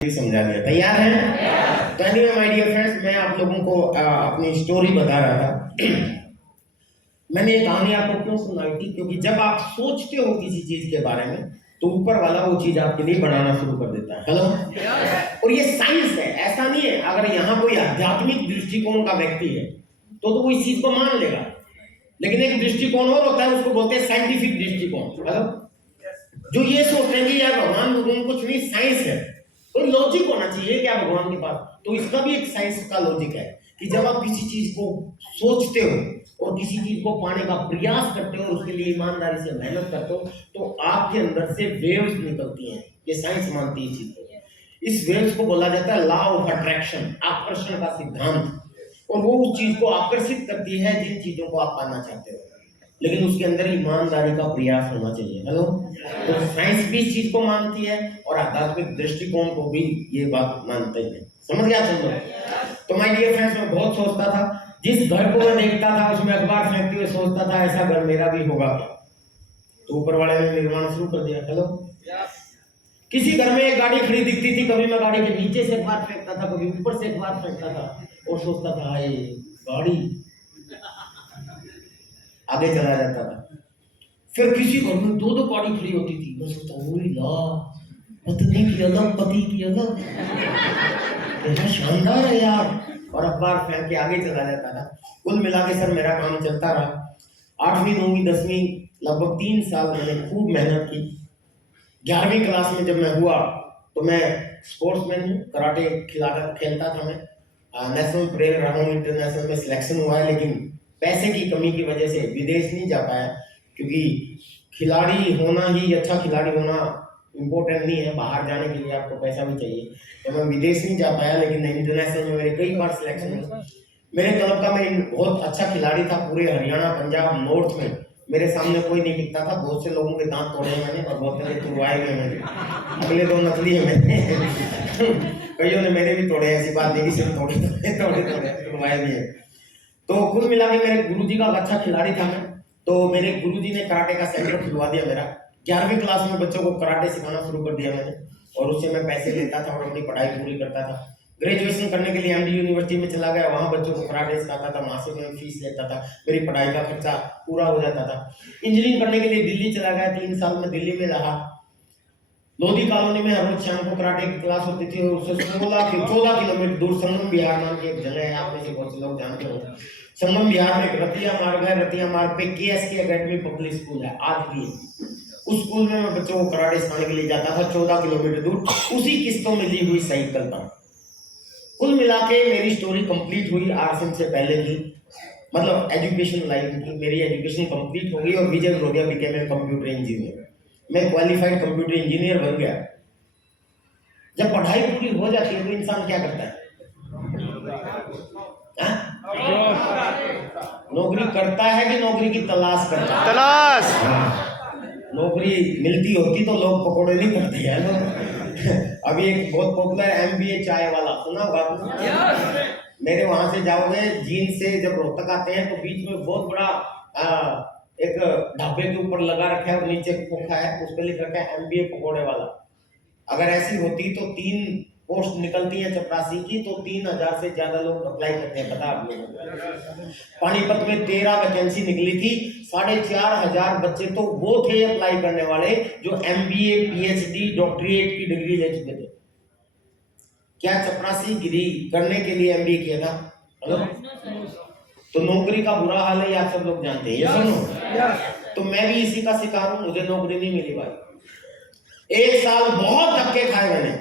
समझा दिया। तैयार हैं? तो एनीवे माय डियर फ्रेंड्स, मैं आप लोगों को अपनी स्टोरी बता रहा था। मैंने ये कहानी आपको क्यों सुनाई थी? क्योंकि जब आप सोचते हो किसी चीज के बारे में तो ऊपर वाला वो चीज आपके लिए बनाना शुरू कर देता है। हेलो, और ये साइंस है, ऐसा नहीं है। अगर यहाँ कोई आध्यात्मिक दृष्टिकोण का व्यक्ति है तो वो इस चीज को मान लेगा, लेकिन एक दृष्टिकोण और होता है, उसको बोलते हैं साइंटिफिक दृष्टिकोण। हेलो, जो ये सोचते हैं कि यार भगवान भगवान कुछ नहीं, साइंस है, कोई लॉजिक होना चाहिए क्या भगवान के पास। तो इसका भी एक साइंस का लॉजिक है कि जब आप किसी चीज को सोचते हो और किसी चीज को पाने का प्रयास करते हो और उसके लिए ईमानदारी से मेहनत करते हो तो आपके अंदर से वेव्स निकलती हैं। ये साइंस मानती है चीज को। इस वेव्स को बोला जाता है लॉ ऑफ अट्रैक्शन, आकर्षण का सिद्धांत। और वो उस चीज को आकर्षित करती है जिन चीजों को आप पाना चाहते हो, लेकिन उसके अंदर ईमानदारी का प्रयास होना चाहिए। हेलो, तो साइंस भी इस चीज को मानती है और आध्यात्मिक दृष्टिकोण को भी ये बात मानते हैं। समझ गया तुम लोग? तो माय डियर फ्रेंड्स, मैं बहुत सोचता था, जिस घर को मैं देखता था उसमें अखबार फेंकते हुए सोचता था ऐसा घर मेरा भी होगा क्या। तो ऊपर वाले ने निर्माण शुरू कर दिया। हेलो, किसी घर में एक गाड़ी खड़ी दिखती थी, कभी मैं गाड़ी के नीचे से अखबार फेंकता था, कभी ऊपर से अखबार फेंकता था और सोचता था हाय गाड़ी, आगे चला जाता था। फिर किसी घर में दो दो गाड़ी खड़ी होती थी, मैं सोचता पत्नी की अलग, पति की अलग, क्या शानदार है यार, और अखबार फेंक के आगे चला जाता था। कुल मिला के सर मेरा काम चलता रहा। 8वीं 9वीं 10वीं लगभग 3 साल मैंने खूब मेहनत की। 11वीं क्लास में जब मैं हुआ तो मैं स्पोर्ट्समैन हूँ, कराटे खेलता था मैं। नेशनल प्लेयर रहा हूँ, इंटरनेशनल में सिलेक्शन हुआ है, लेकिन पैसे की कमी की वजह से विदेश नहीं जा पाया, क्योंकि खिलाड़ी होना ही, अच्छा खिलाड़ी होना इम्पोर्टेंट नहीं है, बाहर जाने के लिए आपको पैसा भी चाहिए। तो मैं विदेश नहीं जा पाया, लेकिन इंटरनेशनल में मेरे कई बार सिलेक्शन हुए। मेरे क्लब का मैं बहुत अच्छा खिलाड़ी था, पूरे हरियाणा पंजाब नॉर्थ में मेरे सामने कोई नहीं टिकता था। बहुत से लोगों के दांत तोड़े मैंने और बहुत से तुड़वाए गए मैंने। अगले 2 नकली है मैंने कईयों ने मेरे भी तोड़े, ऐसी बात नहीं, सिर्फ तोड़े तुड़वाए भी है। तो कुल मिला के मेरे गुरुजी का अच्छा खिलाड़ी था मैं। तो मेरे गुरुजी ने कराटे का सेंटर खुलवा दिया मेरा। 11वीं क्लास में बच्चों को कराटे सिखाना शुरू कर दिया मैंने, और उससे मैं पैसे लेता था और अपनी पढ़ाई पूरी करता था। ग्रेजुएशन करने के लिए एमडी यूनिवर्सिटी में चला गया, वहाँ बच्चों को कराटे सिखाता था, मासिक में फीस लेता था, मेरी पढ़ाई का खर्चा पूरा हो जाता था। इंजीनियरिंग करने के लिए दिल्ली चला गया, 3 साल में दिल्ली में रहा। लोधी कॉलोनी में हर रोज शाम को कराटे की क्लास होती थी, और उससे 14 किलोमीटर दूर संगम विहार नाम की एक जगह है, आप में से बहुत से लोग जानते हो। संगम विहार में रतिया मार्ग है, रतिया मार्ग पे केएसके एकेडमी पब्लिक स्कूल है आज भी। उस स्कूल में मैं बच्चों को कराटे सिखाने के लिए जाता था, 14 किलोमीटर दूर, उसी किस्तों में ली हुई साइकिल पर। कुल मिला के मेरी स्टोरी कंप्लीट हुई आरएसएम से पहले की, मतलब एजुकेशन लाइफ की मेरी एजुकेशन कंप्लीट हो गई और विजय रोडिया बिकेम ए कंप्यूटर इंजीनियर। मैं क्वालिफाइड कंप्यूटर इंजीनियर बन गया। जब पढ़ाई पूरी हो जाती है तो इंसान क्या करता है? नौकरी करता है कि नौकरी की तलाश करता है? तलाश। नौकरी मिलती होती तो लोग पकौड़े नहीं करते हैं लोग। अभी एक बहुत पॉपुलर एमबीए चाय वाला सुना होगा आपने? मेरे वहां से जाओगे, जींद से जब रोहतक आते हैं तो बीच में बहुत बड़ा एक ढाबे के ऊपर लगा रखा है और नीचे खोखा है, उस पर लिख रखा है एमबीए पकौड़े वाला। अगर ऐसी होती तो 3 पोस्ट निकलती है चपरासी की, तो 3000 से ज्यादा लोग अप्लाई करते हैं, पता आप लोगों को। पानीपत में 13 वैकेंसी निकली थी, 4500 बच्चे तो वो थे अप्लाई करने वाले जो एमबीए पीएचडी डॉक्टरेट की डिग्री ले चुके थे। क्या चपरासी गिरी करने के लिए एमबीए किया था? हेलो, तो नौकरी का बुरा हाल है, आप सब लोग जानते हैं। सुनो, तो मैं भी इसी का शिकार हूं, मुझे नौकरी नहीं मिली भाई। 1 साल बहुत धक्के खाए मैंने,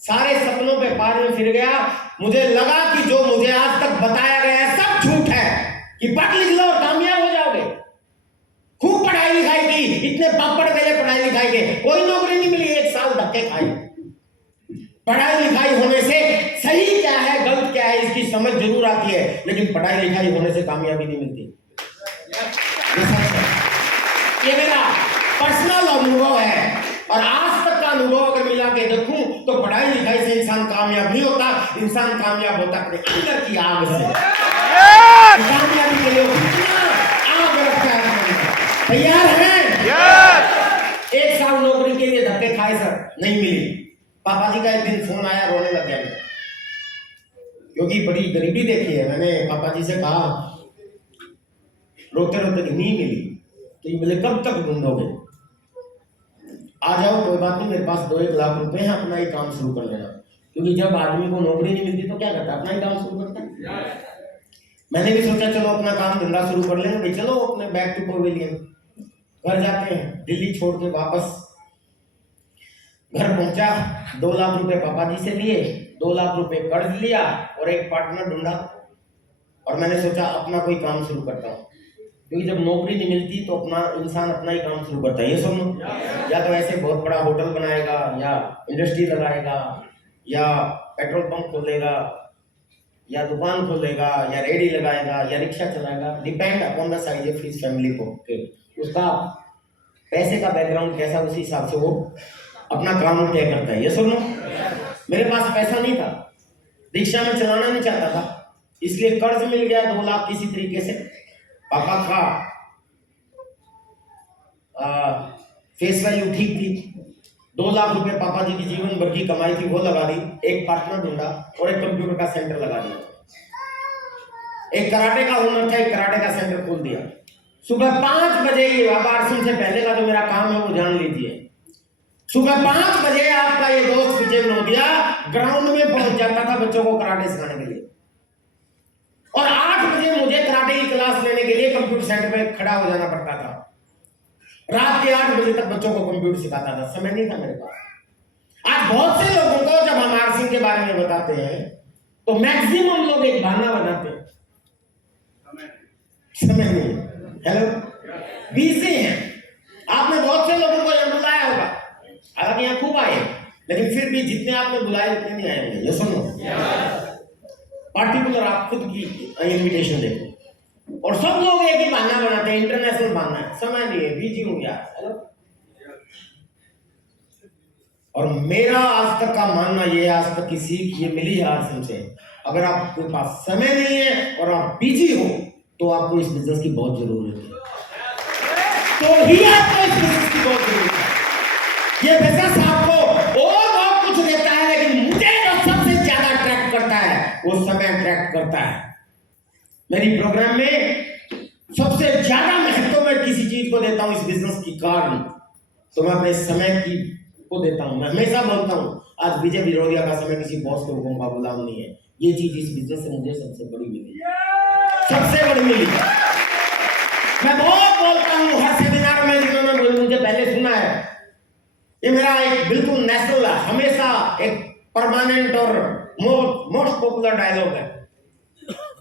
सारे सपनों पे पार में फिर गया। मुझे लगा कि जो मुझे आज तक बताया गया है सब झूठ है, कि पढ़ लिख लो और कामयाब हो जाओगे। खूब पढ़ाई लिखाई की, इतने पापड़ गए पढ़ाई लिखाई के, कोई नौकरी नहीं मिली। 1 साल धक्के खाए। पढ़ाई लिखाई होने से सही क्या है गलत क्या है इसकी समझ जरूर आती है, लेकिन पढ़ाई लिखाई होने से कामयाबी नहीं मिलती। ये मेरा पर्सनल अनुभव है, और आज तक का अनुभव अगर मिला के देखूं तो पढ़ाई लिखाई से इंसान कामयाब नहीं होता, इंसान कामयाब होता अपने अंदर की आग से। कामयाबी के लिए आग रखता है। तैयार हैं? 1 साल नौकरी के लिए धक्के खाए सर, नहीं मिली। पापा जी का एक दिन फोन आया, रोने लग गया मैं, क्योंकि बड़ी गरीबी देखी है। मैंने पापा जी से कहा, रोते रोते कि नहीं मिली तो ये मुझे कब तक ढूंढोगे, आ जाओ कोई बात नहीं, मेरे पास 2-1 लाख रुपए हैं, अपना ही काम शुरू कर लेना। क्योंकि जब आदमी को नौकरी नहीं मिलती तो क्या करता है, अपना ही काम शुरू करता है। मैंने भी सोचा चलो अपना काम धंधा शुरू कर लेंगे भाई, चलो अपने बैक टू पवेलियन घर जाते हैं। दिल्ली छोड़ के वापस घर पहुंचा, 2 लाख रुपए पापा जी से लिए, 2 लाख रुपए कर्ज लिया और एक पार्टनर ढूंढा। और मैंने सोचा अपना कोई काम शुरू करता हूँ, क्योंकि जब नौकरी नहीं मिलती तो अपना इंसान अपना ही काम शुरू करता है। ये सुनो, या तो ऐसे बहुत बड़ा होटल बनाएगा, या इंडस्ट्री लगाएगा, या पेट्रोल पंप खोलेगा, या दुकान खोलेगा, या रेडी लगाएगा, या रिक्शा चलाएगा, depend upon the size of his family को, उसका पैसे का बैकग्राउंड कैसा, उसी हिसाब से वो अपना काम तय करता है। ये सुनो, मेरे पास पैसा नहीं था, रिक्शा में चलाना नहीं चाहता था, इसलिए कर्ज मिल गया 2 लाख किसी तरीके से। पापा का फेस वैल्यू ठीक थी, 2 लाख रुपए पापा जी की जीवन भर की कमाई थी वो लगा दी, एक पार्टनर ढूंढा और एक कंप्यूटर का सेंटर लगा दिया। एक कराटे का हुनर था, एक कराटे का सेंटर खोल दिया। सुबह 5 बजे, ये आरसीएम से पहले का जो मेरा काम है वो जान लीजिए, सुबह 5 बजे आपका ये दोस्त विजय नोटिया ग्राउंड में पहुंच जाता था बच्चों को कराटे सिखाने के लिए, और 8 बजे मुझे कराटे की क्लास लेने के लिए कंप्यूटर सेंटर में खड़ा हो जाना पड़ता था। रात के 8 बजे तक बच्चों को कंप्यूटर सिखाता था, समय नहीं था मेरे पास। आज बहुत से लोगों को जब हम आरसिंह के बारे में बताते हैं तो मैक्सिमम लोग एक बहाना बनाते हैं, समय नहीं। हेलो, बिजी हैं। आपने बहुत से लोगों को यहाँ बुलाया होगा, हालांकि यहाँ खूब आए, लेकिन फिर भी जितने आपने बुलाए उतने नहीं आएंगे। ये सुनो, पार्टिकुलर आप खुद की इनविटेशन देखो, और सब लोग एक ही बहाना बनाते हैं, इंटरनेशनल बहाना है, समय नहीं है, बिजी हूं यार। हेलो, और मेरा आज तक का मानना ये, आज तक की सीख ये मिली है आरसिंह से, अगर आपके पास समय नहीं है और आप बिजी हो तो आपको इस बिजनेस की बहुत जरूरत है, तो ही आपको इस बिजनेस की बहुत जरूरत है। ये बिजनेस आपको और बहुत कुछ देता है, लेकिन मुझे जो सबसे ज्यादा अट्रैक्ट करता है वो समय अट्रैक्ट करता है। मेरी प्रोग्राम में सबसे ज्यादा महत्व मैं किसी चीज को देता हूं इस बिजनेस की कारण, तो मैं अपने समय की को देता हूं। मैं हमेशा बोलता हूं, आज विजय विरोधिया का समय किसी बॉस के हुक्म का गुलाम नहीं है। ये चीज इस बिजनेस से मुझे सबसे बड़ी मिली, सबसे बड़ी मिली। मैं बहुत बोलता हूं हर सेमिनार में, जिन्होंने मुझे पहले सुना है, ये मेरा एक बिल्कुल नेचुरल, हमेशा एक परमानेंट और मोस्ट पॉपुलर डायलॉग है।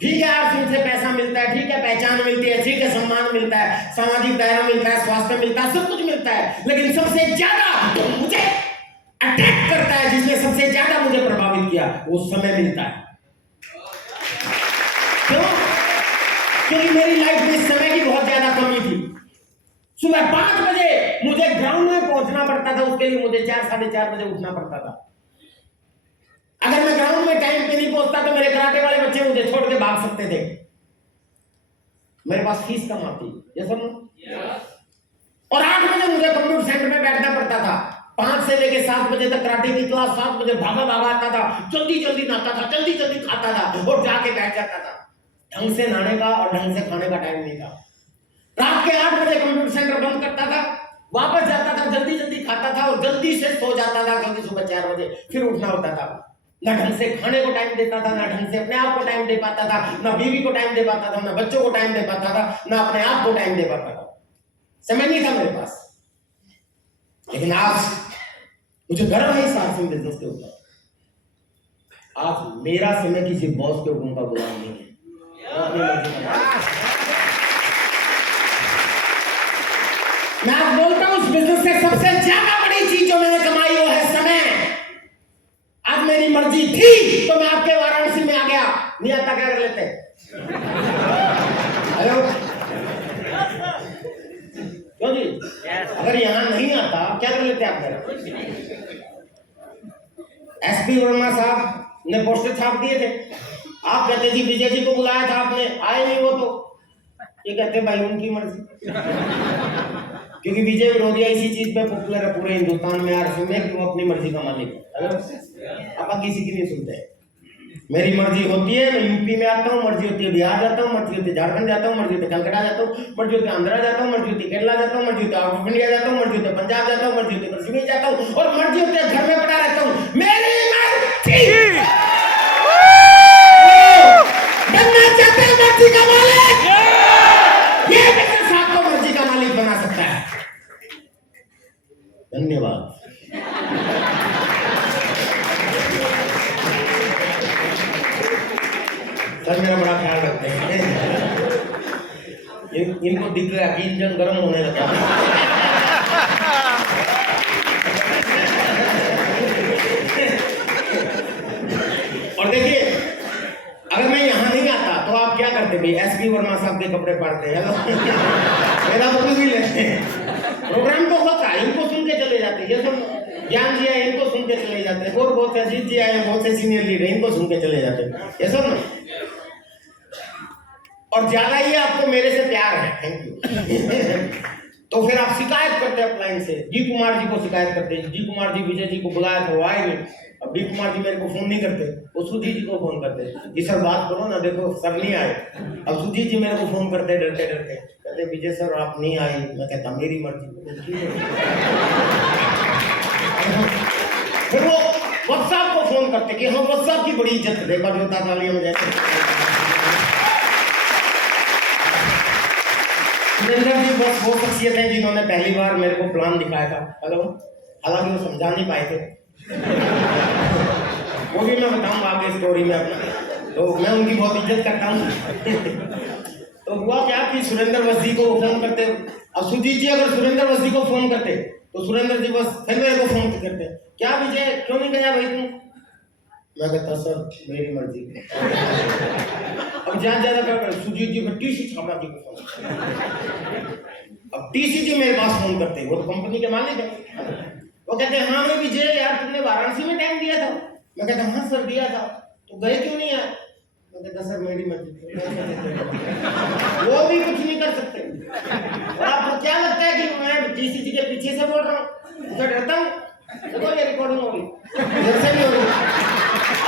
ठीक है, आरसिंह से पैसा मिलता है, ठीक है, पहचान मिलती है, ठीक है, सम्मान मिलता है, सामाजिक दायरा मिलता है, स्वास्थ्य मिलता है, सब कुछ मिलता है, लेकिन सबसे ज्यादा जो मुझे अट्रैक्ट करता है, जिसने सबसे ज्यादा मुझे प्रभावित किया, वो समय मिलता है। क्यों? क्योंकि मेरी लाइफ में समय की बहुत ज्यादा कमी थी। सुबह 5 बजे मुझे ग्राउंड में पहुंचना पड़ता था, उसके लिए मुझे 4-4:30 बजे उठना पड़ता था। अगर मैं ग्राउंड में टाइम पे नहीं पहुंचता तो मेरे कराटे वाले बच्चे मुझे छोड़ के भाग सकते थे। मेरे पास फीस कम आती, ये सुनो, और 8 बजे मुझे कंप्यूटर सेंटर में बैठना पड़ता था। 5 से लेके 7 बजे तक कराटे की क्लास, 7 बजे भागा आता था, जल्दी जल्दी नहाता था, जल्दी जल्दी खाता था और जाके बैठ जाता था। ढंग से नहाने का और ढंग से खाने का टाइम नहीं था। रात के 8 बजे कंप्यूटर सेंटर बंद करता था, वापस जाता था, जल्दी जल्दी खाता था और जल्दी से सो जाता था, क्योंकि सुबह 4 बजे फिर उठना होता था। ना ढंग से खाने को टाइम देता था, ना ढंग से अपने आप को टाइम दे पाता था, ना बीवी को टाइम दे पाता था, ना बच्चों को टाइम दे पाता था, ना अपने आप को टाइम दे पाता था। समय नहीं था मेरे पास। लेकिन आज मुझे गर्व है इस आरसिंह बिजनेस के ऊपर। आज मेरा समय किसी बॉस के हुक्म का गुलाम नहीं है। मैं आज बोलता हूं, इस बिजनेस से सबसे ज्यादा बड़ी चीज जो मैंने कमाई वो है समय। आज मेरी मर्जी थी तो मैं आपके वाराणसी में आ गया, नहीं आता क्या कर लेते? हेलो, क्यों जी? अगर यहां नहीं आता क्या कर लेते आप? एसपी वर्मा साहब ने पोस्टर छाप दिए थे, आप कहते जी विजय जी को बुलाया था आपने, आए नहीं वो, तो ये कहते भाई उनकी मर्जी। क्योंकि विजय विरोधिया इसी चीज पे पॉपुलर है पूरे हिंदुस्तान में यार, सुनने कि वो अपनी मर्जी का मालिक है। आप किसी की नहीं सुनते। मेरी मर्जी होती है, मैं यूपी में आता हूँ, मर्जी होती है बिहार जाता हूँ, मर्जी होती है झारखंड जाता हूँ, मर्जी होती है कलकत्ता जाता हूँ, मर्जी होती है आंध्रा जाता हूँ, मर्जी होती है केरला जाता हूँ, मर्जी होती है आउट ऑफ इंडिया जाता हूँ, मर्जी होती है पंजाब जाता हूँ, मर्जी होती है कश्मीर जाता हूँ, और मर्जी होती है घर में पड़ा रहता हूँ। मेरी मर्जी। बनना चाहते हैं मर्जी का मालिक, ये बिजनेस आपको मर्जी का मालिक बना सकता है। धन्यवाद। सर मेरा बड़ा ख्याल रखते हैं। इनको दिख रहा है कि इंजन गर्म होने लगा। और देखिए, अगर मैं यहाँ नहीं आता तो आप क्या करते भाई? एसपी वर्मा साहब के कपड़े पहनते हैं, मेरा फोटो भी लेते हैं। प्रोग्राम तो होता है, इनको सुन के चले जाते हैं। ये सब ज्ञान जी आए, इनको सुन के चले जाते हैं। और बहुत से अजीत जी आए, बहुत से सीनियर लीडर, इनको सुन के चले जाते हैं। ये सब ना, और ज्यादा ही आपको मेरे से प्यार है, थैंक यू। तो फिर आप शिकायत करते हैं अपलाइन से, जी कुमार जी को शिकायत करते हैं। जी कुमार जी विजय जी को बुलाया तो आए नहीं। अब डी कुमार जी मेरे को फोन नहीं करते, वो सुजीत जी को फोन करते, जी सर बात करो ना, देखो सर नहीं आए। अब सुजीत जी मेरे को फोन करते डरते डरते, कहते विजय सर आप नहीं आए। मैं कहता मेरी मर्जी। फिर वो व्हाट्सएप को फोन करते कि हाँ व्हाट्सएप की बड़ी इज्जत है, बजोता तालियों में जैसे। सुरेंद्र जी बस वो शख्सियत है जिन्होंने पहली बार मेरे को प्लान दिखाया था। हेलो, हालांकि वो समझा नहीं पाए थे, वो भी मैं बताऊंगा आगे स्टोरी में अपना। तो मैं उनकी बहुत इज्जत करता हूँ। तो हुआ क्या कि सुरेंद्र बस जी को फोन करते, अब सुजीत जी अगर सुरेंद्र बस जी को फोन करते तो सुरेंद्र जी बस फिर मेरे को फोन करते, क्या विजय क्यों नहीं गया भाई तुम? मैं कहता सर मेरी मर्जी। अब ज्यादा ज्यादा कर सुजीत जी को टीसी छापा जी को फोन। अब टीसी जी मेरे पास फोन करते, वो तो कंपनी के मालिक है। वो कहते हैं हाँ मैं विजय यार तुमने वाराणसी में टाइम दिया था। मैं कहता हाँ सर दिया था, तो गए क्यों नहीं यार? मैं कहता सर मेरी मर्जी। वो भी कुछ नहीं कर सकते। और आपको क्या लगता है कि मैं टीसी जी के पीछे से बोल रहा हूँ? मुझे डरता हूँ। देखो ये रिकॉर्डिंग होगी, जैसे भी होगी।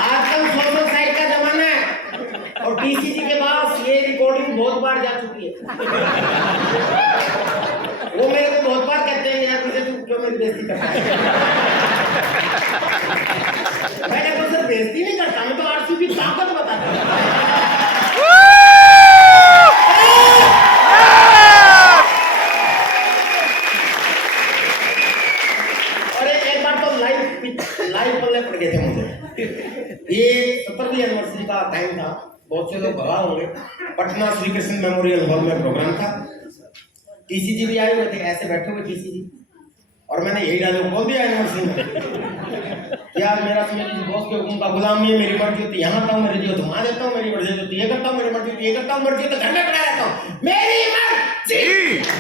आजकल सोशल साइट का जमाना है और टीसी जी के पास ये रिकॉर्डिंग बहुत बार जा चुकी है। वो मेरे को बहुत बार कहते हैं यार मुझे तू क्यों मेरी बेइज्जती करता है? मैं कहता हूं सर बेइज्जती नहीं करता, मैं तो आरसीबी की ताकत बताता हूं। और एक बार तो लाइव पल्ले पड़ गए थे मुझे। ये 70वीं एनिवर्सरी का टाइम था, बहुत से लोग भगा होंगे। पटना श्री कृष्ण मेमोरियल हॉल में प्रोग्राम था। टीसी जी भी आए हुए थे, ऐसे बैठे हुए टीसी जी, और मैंने यही डायलॉग बोल दिया एनिवर्सरी में, यार मेरा तो मेरी बॉस के हुक्म का गुलाम नहीं है, मेरी मर्जी होती है यहाँ आता हूँ, मेरी जो घुमा देता हूँ, मेरी मर्जी होती है ये करता हूँ, मेरी मर्जी होती है ये करता हूँ, मर्जी तो घर में पड़ा रहता हूँ, मेरी मर्जी।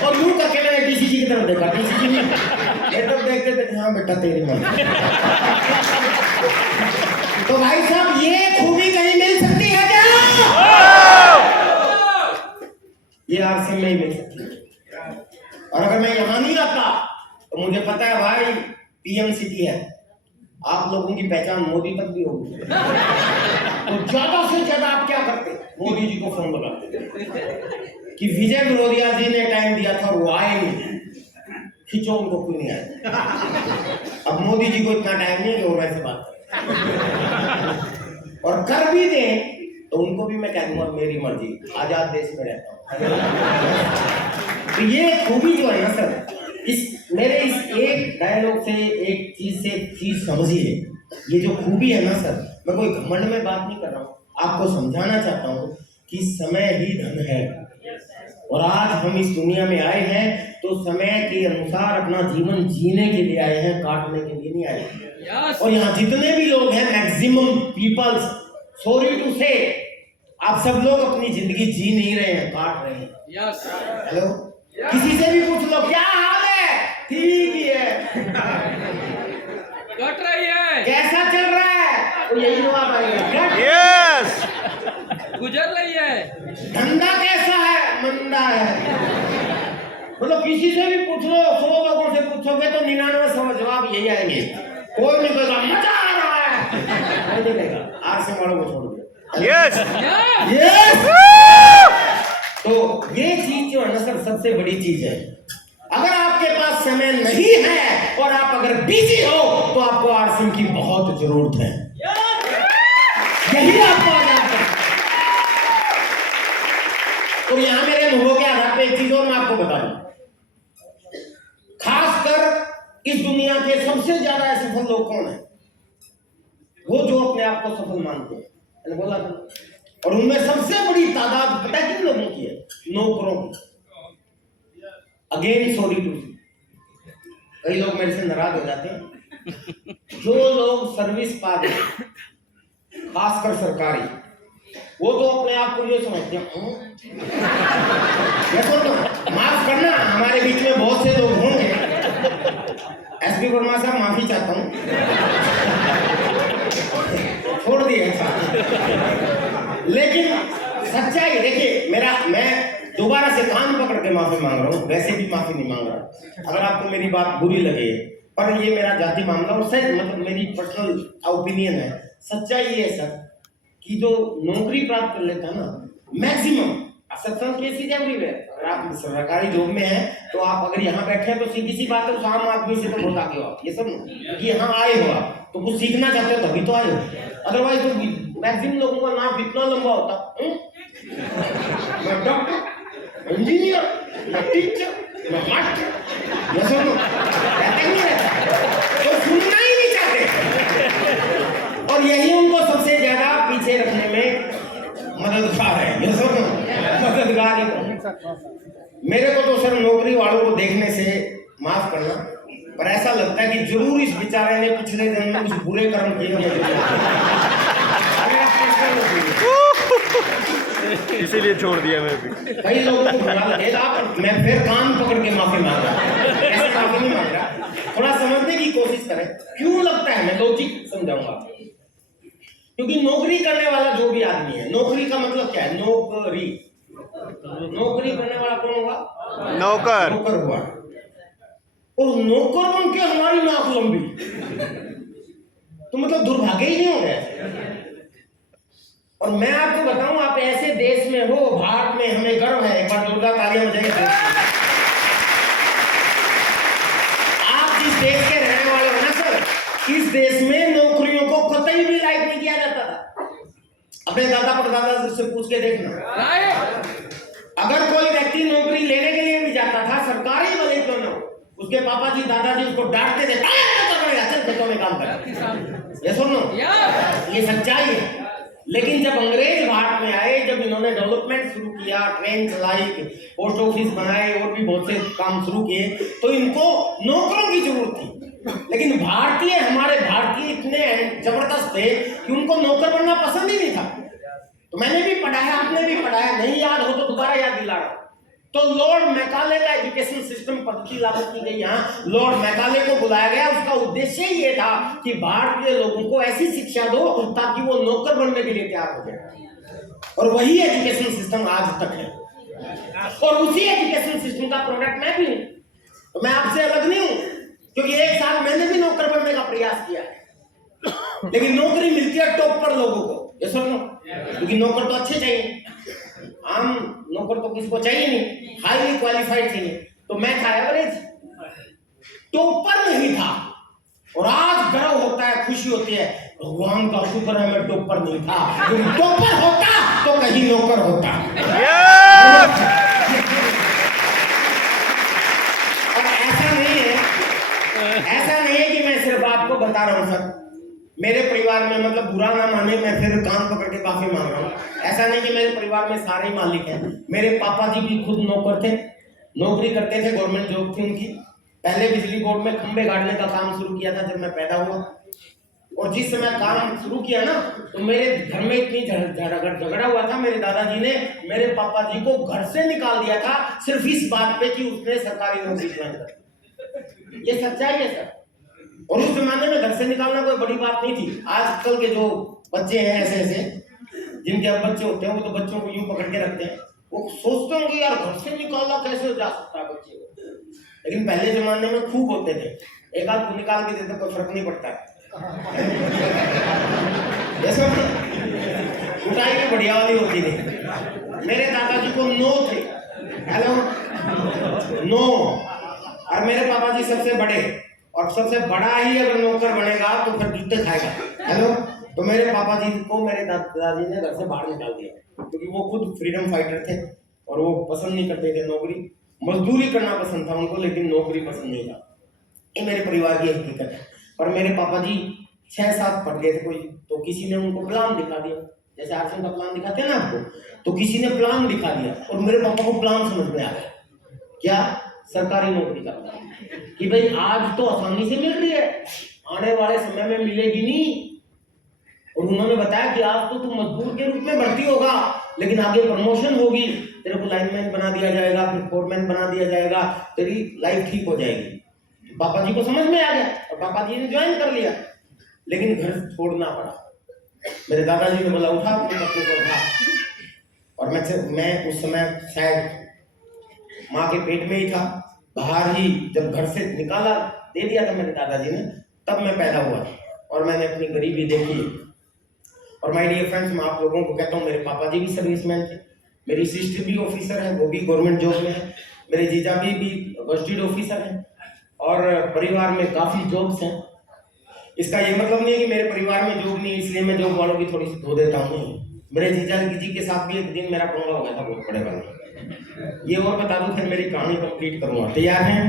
और यूं करके मैंने टीसी जी की तरफ देखा, टीसी जी ने ये तरफ देखते थे, हाँ बेटा तेरी मर्जी। तो भाई साहब ये खूबी कहीं मिल सकती है क्या? ये आरसी में ही मिल सकती है। और अगर मैं यहाँ नहीं आता तो मुझे पता है भाई पीएम सिटी है, आप लोगों की पहचान मोदी तक भी होगी। तो ज्यादा से ज्यादा आप क्या करते? मोदी जी को फोन लगाते कि विजय विरोधिया जी ने टाइम दिया था वो आए नहीं, खींचो उनको, क्यों नहीं आए? अब मोदी जी को इतना टाइम नहीं है कि वो वैसे बात करें, और कर भी दें तो उनको भी मैं कह दूंगा मेरी मर्जी, आजाद देश में रहता हूँ। तो ये खूबी जो है ना सर, इस मेरे इस एक डायलॉग से एक चीज समझिए, ये जो खूबी है ना सर, मैं कोई घमंड में बात नहीं कर रहा हूँ, आपको समझाना चाहता हूँ कि समय ही धन है। और आज हम इस दुनिया में आए हैं तो समय के अनुसार अपना जीवन जीने के लिए आए हैं, काटने के लिए नहीं आए हैं। और यहाँ जितने भी लोग हैं, मैक्सिमम पीपल्स, सॉरी टू से, आप सब लोग अपनी जिंदगी जी नहीं रहे हैं, काट रहे हैं। हेलो, किसी से भी पूछ लो क्या हाल है, ठीक ही है, कट रही है, कैसा चल रहा है, तो यही जवाब आएगा। यस, गुजर रही है, धंधा कैसा है, मंदा है, मतलब किसी से भी पूछ लो, 100 लोगों से पूछोगे तो 99 जवाब यही आएंगे। कोई नहीं कहेगा मजा आ रहा है, कोई नहीं कहेगा आर से वालों को छोड़ दिया। Yes yes. तो ये चीज जो है ना सर, सबसे बड़ी चीज है। अगर आपके पास समय नहीं है और आप अगर बिजी हो तो आपको आर सिंह की बहुत जरूरत है। यही आपको आ जाता है। तो यहां मेरे अनुभव के आधार पे एक चीज और मैं आपको बता दूं, खासकर इस दुनिया के सबसे ज्यादा असफल लोग कौन है? वो जो अपने आप को सफल मानते हैं, मैंने बोला था। और उनमें सबसे बड़ी तादाद पता है किन लोगों की है? नौकरों की। अगेन सॉरी टू, कई लोग मेरे से नाराज हो जाते हैं। जो लोग सर्विस पा गए, खासकर सरकारी, वो तो अपने आप को ये समझते हैं, तो माफ करना, हमारे बीच में बहुत से लोग होंगे। एसपी वर्मा साहब माफी चाहता हूं, छोड़ दिए लेकिन सच्चाई देखिए, मैं दोबारा से कान पकड़ के माफी मांग रहा हूँ, वैसे भी माफी नहीं मांग रहा। अगर आपको मेरी बात बुरी लगे, पर ये मेरा जाति मामला और सही मतलब मेरी पर्सनल ओपिनियन है। सच्चाई ये है सर कि जो नौकरी प्राप्त कर लेता है ना, मैक्सिमम एक्सेप्शन केसेस एवरीवेयर। अगर आप सरकारी जॉब में हैं तो आप अगर यहाँ बैठे हैं तो सीधी सी बात है, उस आम आदमी से तो बहुत आगे हो आप, ये सब कि यहाँ आए हो आप तो कुछ सीखना चाहते हो तभी तो आए हो। अदरवाइज तो मैक्सिमम लोगों का नाम इतना लंबा होता, मैं डॉक्टर, इंजीनियर, मैं टीचर, मैं मास्टर, ये सब रहते नहीं रहता, तो सुनना ही नहीं चाहते। और यही उनको सबसे ज्यादा पीछे रखने में मददगार है, ये सब मददगार है। मेरे को तो सर नौकरी वालों को देखने से, माफ करना, पर ऐसा लगता है कि जरूर इस बेचारे ने पिछले जन्म में कुछ बुरे कर्म किए, इसीलिए छोड़ दिया मैं भी। कई लोगों को बुरा लगेगा, पर मैं फिर कान पकड़ के माफी मांग रहा हूं, ऐसे माफी नहीं मांग रहा। थोड़ा समझने की कोशिश करें क्यों लगता है, मैं लॉजिक समझाऊंगा। क्योंकि नौकरी करने वाला जो भी आदमी है, नौकरी का मतलब क्या है? नौकरी, नौकरी करने वाला कौन हुआ? नौकर। नौकर हुआ। और नौकर बन के हमारी नाक लंबी, तो मतलब दुर्भाग्य ही नहीं हो गया। और मैं आपको बताऊं, आप ऐसे देश में हो, भारत में, हमें गर्व है। एक बार जोरदार तालियां बजाइए। आप जिस देश के रहने वाले हो ना सर, इस देश में नौकरियों को कतई भी लाइक नहीं किया जाता था। अपने दादा परदादा से पूछ के देखना, अगर कोई व्यक्ति नौकरी लेने के लिए भी जाता था, सरकारी वाले क्यों ना हो, उसके पापा जी दादाजी उसको डांटते थे, चल खेतों में काम कर। ये सुनो, ये सच्चाई है। लेकिन जब अंग्रेज भारत में आए, जब इन्होंने डेवलपमेंट शुरू किया, ट्रेन चलाई, पोस्ट ऑफिस बनाए और भी बहुत से काम शुरू किए, तो इनको नौकरों की जरूरत थी। लेकिन भारतीय, हमारे भारतीय इतने जबरदस्त थे कि उनको नौकर बनना पसंद ही नहीं था। तो मैंने भी पढ़ा है, आपने भी पढ़ा है, नहीं याद हो तो दोबारा याद दिला रहा हूं। तो लॉर्ड मैकाले का एजुकेशन सिस्टम पद्धति लागू की गई। यहाँ लॉर्ड मैकाले को बुलाया गया। उसका उद्देश्य ये था कि भारतीय लोगों को ऐसी शिक्षा दो ताकि वो नौकर बनने के लिए तैयार हो जाए। और वही एजुकेशन सिस्टम आज तक है, और उसी एजुकेशन सिस्टम का प्रोडक्ट मैं भी हूं। तो मैं आपसे अलग नहीं हूं, क्योंकि एक साल मैंने भी नौकर बनने का प्रयास किया है। लेकिन नौकरी मिलती है टॉप पर लोगों को, ये सुनो, क्योंकि नौकर तो अच्छे चाहिए। आम नौकर तो किसको चाहिए नहीं, हाईली क्वालिफाइड चाहिए। तो मैं था एवरेज, टॉपर नहीं था। और आज गर्व होता है, खुशी होती है, भगवान का शुक्र है मैं टॉपर नहीं था। टॉपर होता तो कहीं नौकर होता। और ऐसा नहीं है कि मैं सिर्फ आपको बता रहा हूं सर, मेरे परिवार में, मतलब बुरा ना माने, मैं फिर कान पकड़ के माफी मांग रहा हूँ। ऐसा नहीं कि मेरे परिवार में सारे ही मालिक हैं। मेरे पापा जी भी खुद नौकर थे, नौकरी करते थे, गवर्नमेंट जॉब थी उनकी। पहले बिजली बोर्ड में खंबे गाड़ने का काम शुरू किया था जब मैं पैदा हुआ। और जिस समय काम शुरू किया ना, तो मेरे घर में इतनी झगड़ा हुआ था, मेरे दादाजी ने मेरे पापा जी को घर से निकाल दिया था, सिर्फ इस बात पे कि उसने सरकारी नौकरी ज्वाइन कर। ये सच्चाई है सर। और उस जमाने में घर से निकालना कोई बड़ी बात नहीं थी। आजकल के जो बच्चे हैं ऐसे जिनके अब बच्चे होते हैं, वो तो बच्चों को यूं पकड़ के रखते हैं। वो सोचते होंगे यार घर से निकाला कैसे जा सकता है बच्चे को, लेकिन पहले जमाने में खूब होते थे, एक आध को निकाल के देते कोई फर्क नहीं पड़ता जैसे कुटाई भी बढ़िया वाली होती थी। मेरे दादाजी को 9 थे, हेलो 9, और मेरे पापा जी सबसे बड़े, और सबसे बड़ा ही अगर नौकर बनेगा तो फिर जूते खाएगा, हेलो। तो मेरे पापा जी को मेरे दादाजी ने घर से बाहर निकाल दिया, क्योंकि वो खुद फ्रीडम फाइटर थे और वो पसंद नहीं करते थे नौकरी, मजदूरी करना पसंद था उनको, लेकिन नौकरी पसंद नहीं था। ये मेरे परिवार की हकीकत है। और मेरे पापा जी 6-7 पढ़ गए थे कोई, तो किसी ने उनको प्लान दिखा दिया, जैसे आर्ट्स का प्लान दिखाते हैं ना आपको, तो किसी ने प्लान दिखा दिया और मेरे पापा को प्लान समझ में आ गया, क्या? सरकारी नौकरी का प्लान, कि भाई आज तो आसानी से मिल रही है, आने वाले समय में मिलेगी नहीं। और उन्होंने बताया कि आज तो तू मजदूर के रूप में भर्ती होगा, लेकिन आगे प्रमोशन होगी, तेरे को लाइनमैन बना दिया जाएगा, फिर फोरमैन बना दिया जाएगा, तेरी लाइफ ठीक हो जाएगी। पापा जी को समझ में आ गया और पापा जी ने ज्वाइन कर लिया, लेकिन घर छोड़ना पड़ा। मेरे दादाजी ने बोला उठा अपने बच्चों को उठा, और मैं उस समय शायद माँ के पेट में ही था, बाहर ही जब घर से निकाला दे दिया था मेरे दादाजी ने, तब मैं पैदा हुआ और मैंने अपनी गरीबी देखी। और माय डियर फ्रेंड्स, मैं आप लोगों को कहता हूँ, मेरे पापा जी भी सर्विसमैन थे, मेरी सिस्टर भी ऑफिसर है, वो भी गवर्नमेंट जॉब में है, मेरे जीजा भी गजटेड ऑफिसर हैं, और परिवार में काफ़ी जॉब्स हैं। इसका ये मतलब नहीं है कि मेरे परिवार में जॉब नहीं है इसलिए मैं जॉब वालों की थोड़ी सी धो देता हूँ। मेरे जीजा जी के साथ भी एक दिन मेरा पंगा हो गया था बहुत बड़े वाला, ये और बता दूं फिर मेरी कहानी कंप्लीट करूँगा। तैयार हैं?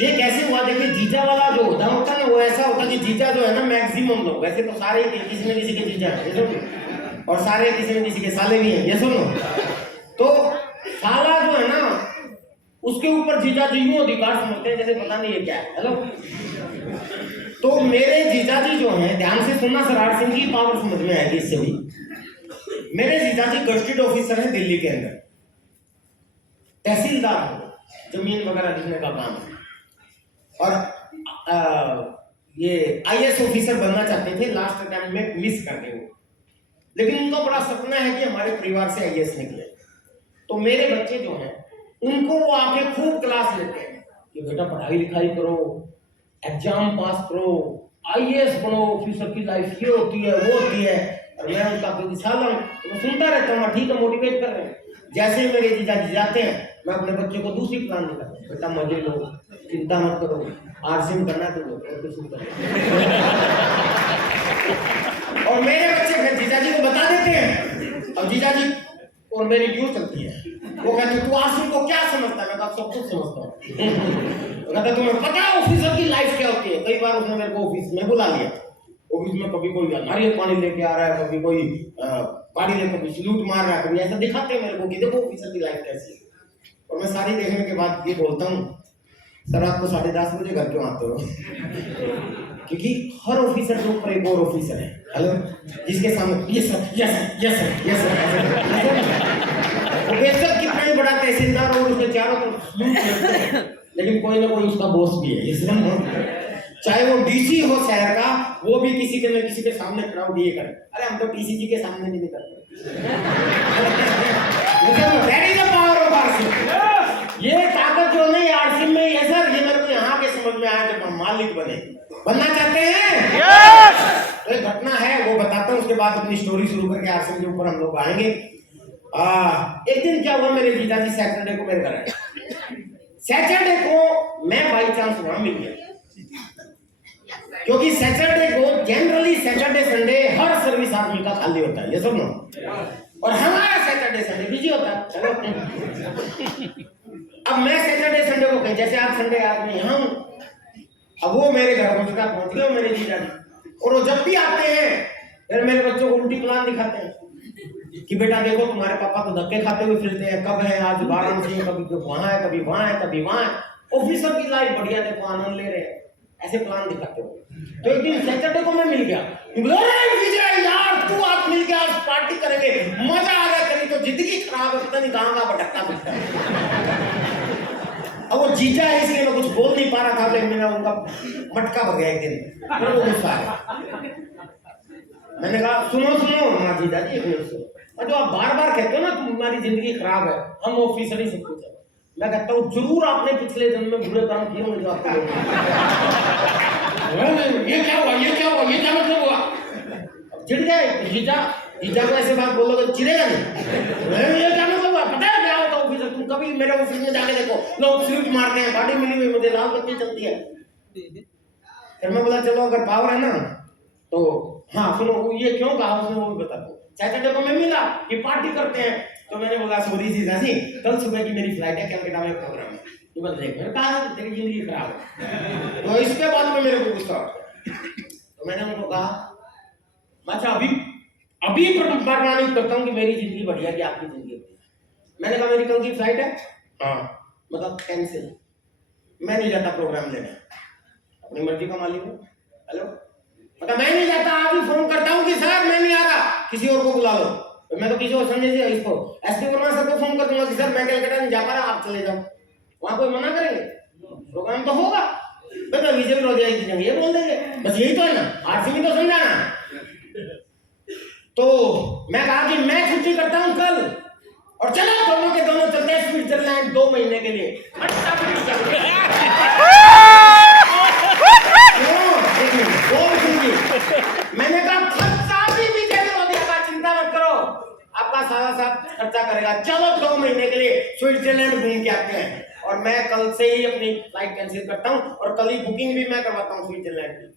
ये कैसे हुआ? देखिए, जीजा वाला जो होता है ना, वो ऐसा होता है कि जीजा जो है ना, मैक्सिमम लोग, वैसे तो सारे किसी न किसी के जीजा हैं, और सारे किसी न किसी के साले भी हैं, ये सुनो। तो साला जो है ना, उसके ऊपर जीजा जी यूं अधिकार समझते हैं जैसे पता नहीं है क्या है, हेलो। तो मेरे जीजा जी जो हैं, ध्यान से सुनना, सरार सिंह की पावर समझ में आएगी इससे भी। मेरे जीजा जी गजटेड ऑफिसर हैं दिल्ली के अंदर, तहसीलदार, जमीन वगैरह लिखने का काम है, और ये आईएएस ऑफिसर बनना चाहते थे, लास्ट टाइम में मिस कर गए वो, लेकिन उनका बड़ा सपना है कि हमारे परिवार से आईएएस निकले। तो मेरे बच्चे जो हैं उनको वो आके खूब क्लास लेते हैं कि बेटा पढ़ाई लिखाई करो, एग्जाम पास करो, आईएएस बनो, ऑफिसर की लाइफ ये होती है वो होती है। और मैं उनका कोई साल मैं सुनता रहता हूँ, ठीक है, मोटिवेट कर रहे हैं। जैसे ही मेरे जीजा जी जाते हैं, मैं अपने बच्चे को दूसरी प्लान दिखाता हूँ, बेटा मजे लो, चिंता मत करो, आरसीएम करना तो लो, और कुछ नहीं करना। और मेरे बच्चे फिर जीजा जी को बता देते हैं, और जीजा जी और मेरी ड्यू चलती है, वो कहते तू आरसीएम को क्या समझता है? मैं कहा सब कुछ समझता हूँ। वो कहता तुम्हें पता है ऑफिसर की लाइफ क्या होती है? कई बार उसने मेरे को ऑफिस में बुला लिया, ऑफिस में कभी कोई नारियल पानी लेके आ रहा है, कभी कोई गाड़ी लेकर कभी सलूट मार रहा है, कभी ऐसा दिखाते हैं मेरे को कि देखो ऑफिसर की लाइफ कैसी है। और मैं सारी देखने के बाद ये बोलता हूँ, सर आप तो 10:30 बजे घर क्यों आते हो? क्योंकि हर ऑफिसर के ऊपर एक और ऑफिसर है, हेलो, जिसके सामने ये sir, yes sir, yes sir, yes sir, वो बेशक कितना ही बड़ा तहसीलदार और उसके चारों तरफ सलूट करते हैं, लेकिन कोई ना कोई उसका बॉस भी है, इसलिए चाहे वो डीसी हो शहर का, वो भी किसी के न किसी के सामने खड़ा हो ये करे, अरे हम तो डीसी जी के सामने नहीं करते। ये ताकत जो नहीं आरसीएम में है सर, ये मेरे को यहाँ के समझ में आया जब हम मालिक बनना चाहते हैं। तो एक घटना है वो बताता हूँ, उसके बाद अपनी स्टोरी शुरू करके आरसीएम के ऊपर हम लोग आएंगे। एक दिन क्या हुआ, मेरे पिताजी सैटरडे को मेरे घर आए। सैटरडे को मैं बाई चांस वहां मिल गया, क्योंकि सैटरडे को जनरली सैटरडे संडे हर सर्विस आदमी का खाली होता है, ये सुनो, और हमारा सैटरडे संडे बिजी होता है। अब मैं सैटरडे संडे को कहीं, जैसे आज संडे आदमी यहाँ हूं, अब वो मेरे घर पहुंच गए मेरे जीजा जी, और वो जब भी आते हैं फिर मेरे बच्चों को उल्टी प्लान दिखाते हैं कि बेटा देखो तुम्हारे पापा तो धक्के खाते हुए फिरते हैं, कब है आज वाराणसी, कभी वहां है, कभी वहां है, कभी वहां है, ऑफिसर की लाइफ बढ़िया, देखो आनंद ले रहे हैं, ऐसे प्लान दिखाते हो। तो एक दिन सैटरडे को मैं मिल गया, विजय यार तू आज मिल गया, आज पार्टी करेंगे, मजा आ गया, कहीं तो जिंदगी खराब है, पता नहीं कहां का भटकता फिरता है। अब वो जीजा है इसलिए मैं कुछ बोल नहीं पा रहा था, लेकिन मेरा उनका मटका भर गया एक दिन, मेरे को गुस्सा आया। मैंने कहा सुनो सुनो, हाँ जीजा जी एक मिनट सुनो, और जो आप बार बार कहते हो ना तुम्हारी जिंदगी खराब है, हम ऑफिसर ही सब कुछ है, मैं कहता हूँ जरूर आपने पिछले जन्म में बुरे काम किए होंगे जो आपको ये क्या हुआ, ये क्या हुआ, ये क्या मतलब हुआ। अब चिढ़ गए जीजा, जीजा को ऐसे बात बोलोगे चिढ़ेगा नहीं। ये क्या मतलब हुआ, पता है क्या होता ऑफिसर, तुम कभी मेरे ऑफिस में जाके देखो, लोग सल्यूट मारते हैं, गाड़ी मिली हुई मुझे लाल बत्ती चलती है। फिर मैं बोला चलो अगर पावर है ना तो हाँ सुनो, ये क्यों कहा उसने वो भी बता दो। सैटरडे को मैं मिला कि पार्टी करते हैं, तो मैंने बोला सॉरी जीजा जी, कल सुबह की मेरी फ्लाइट है, कलकत्ता में प्रोग्राम है। तो बोल देख मैंने कहा तेरी जिंदगी खराब है। तो इसके बाद में मेरे को गुस्सा आ गया, तो मैंने उनको कहा अच्छा अभी अभी प्रमाणित करता हूँ कि मेरी जिंदगी बढ़िया कि आपकी जिंदगी बढ़िया। मैंने कहा मेरी कल की फ्लाइट है, हाँ मतलब कैंसिल, मैं नहीं जाता प्रोग्राम लेने, अपनी मर्जी का मालिक हूँ। हेलो मतलब मैं नहीं जाता, आज ही फोन करता हूँ कि सर मैं नहीं आ रहा, किसी और को बुला लो। तो मैं तो किसी और संजय जी इसको एसपी वर्मा सर को फोन कर दूंगा कि सर मैं कलकत्ता नहीं जा पा रहा, आप चले जाओ। वहां कोई मना करेंगे, प्रोग्राम तो होगा, तो मैं विजय विरोधिया की जगह ये बोल देंगे, बस यही तो है ना, आरसीबी तो समझाना। तो मैं कहा कि मैं छुट्टी करता हूँ कल, और चलो दोनों के दोनों चलते हैं स्विट्जरलैंड 2 महीने के लिए। मैंने कहा खर्चा भी विजय विरोधिया का, चिंता मत करो, आपका सारा सब खर्चा करेगा, चलो 2 महीने के लिए स्विट्जरलैंड घूम के आते हैं। और मैं कल से ही अपनी फ्लाइट कैंसिल करता हूँ और कल ही बुकिंग भी मैं करवाता हूँ स्विट्जरलैंड की।